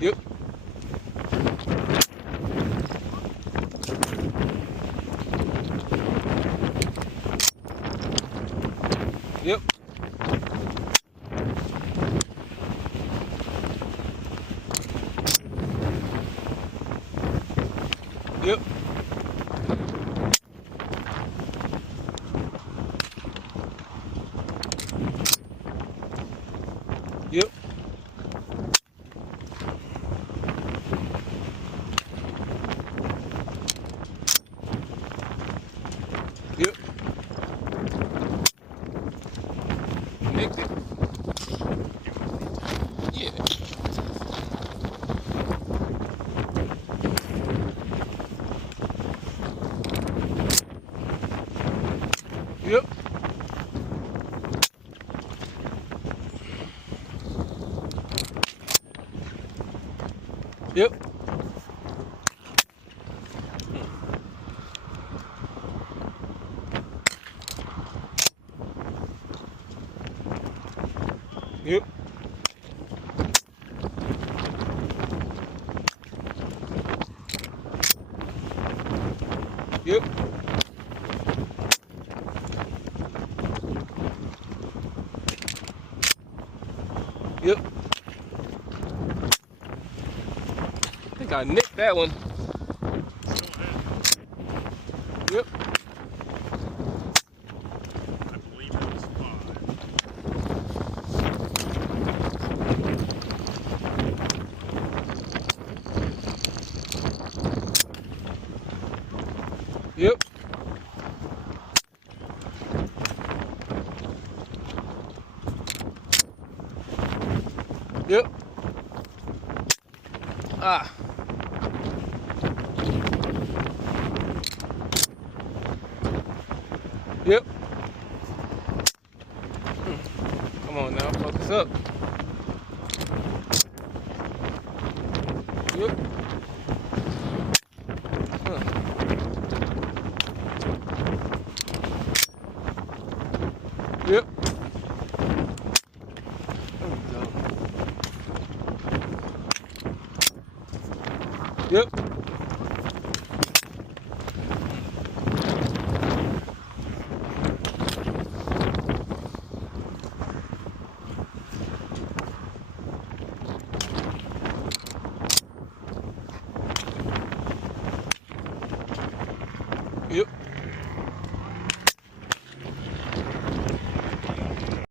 Yep. Yep. Yep. Yep. Yep. Connected. Yeah. Yep. Yep. Yep. Yep. Yep. I think I nicked that one. Yep. I believe it was 5. Yep. Yep. Ah. Yep. Come on now, focus up. Yep. Huh. Yep. There we go. Yep.